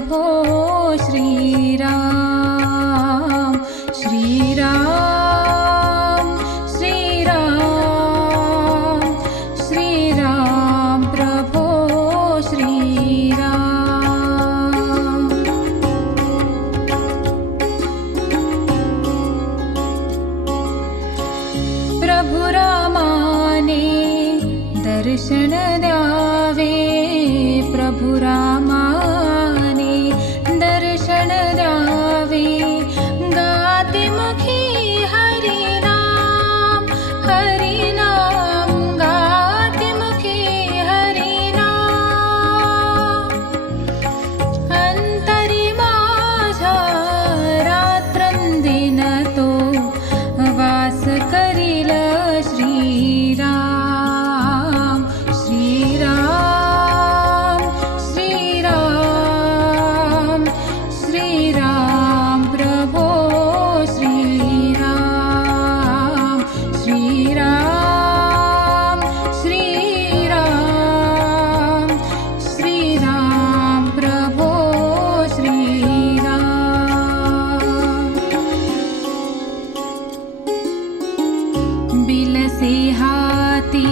प्रभो श्रीराम श्रीराम श्रीराम श्रीराम प्रभो श्रीराम। प्रभु रामाने दर्शन द्यावे, प्रभु रामाने दर्शन द्यावे, गाते मुखी हरिनाम हरिनाम, गाते मुखी हरिनाम। अंतरी माझ्या रात्रंदिन तो वास करील श्रीराम श्रीराम श्रीराम श्रीराम प्रभो श्रीराम श्रीराम श्रीराम श्रीराम प्रभो श्रीराम। बिलसे हाती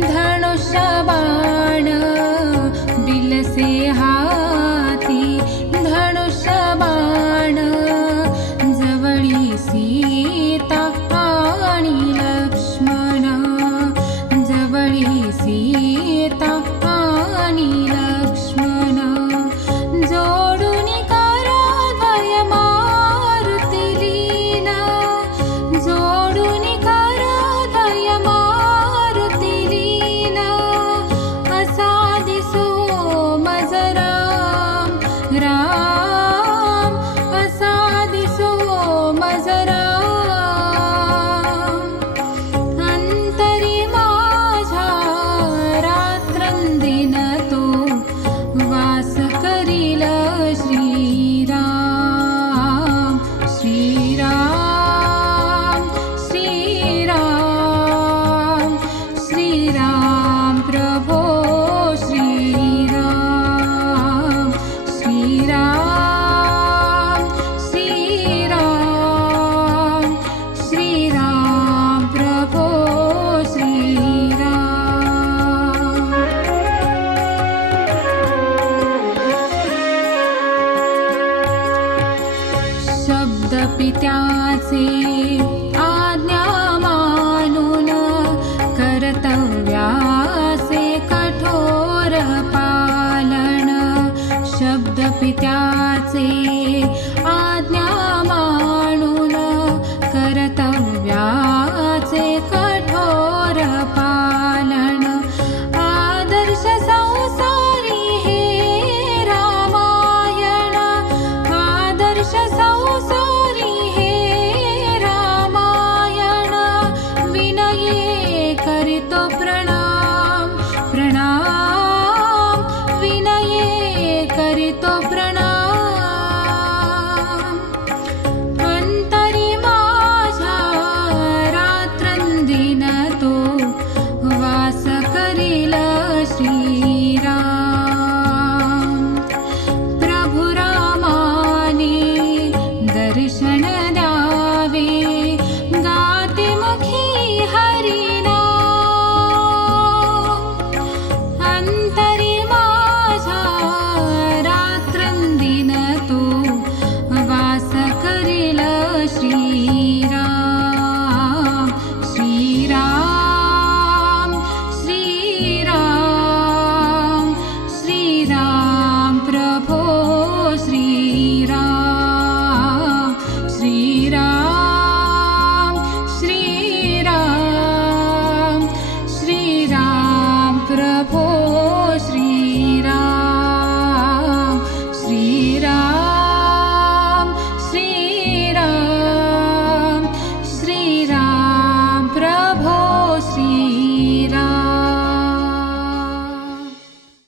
धनुष्य बाण, बिलसे हाती धनुष्य बाण, जवळी सीता आणि लक्ष्मण, जवळी सीता आणि लक्ष्मण, जोडून करद्वय मारुती लीला, जोडून करद्वय मारुती लीला, असा दिसो मज राम राम, असा दिसो मज राम। अंतरी माझ्या रात्रंदिन तो वास करील श्रीराम श्रीराम श्रीराम श्रीराम प्रभो श्रीराम श्रीराम श्रीराम श्रीराम प्रभो श्रीराम। शब्द पित्याचे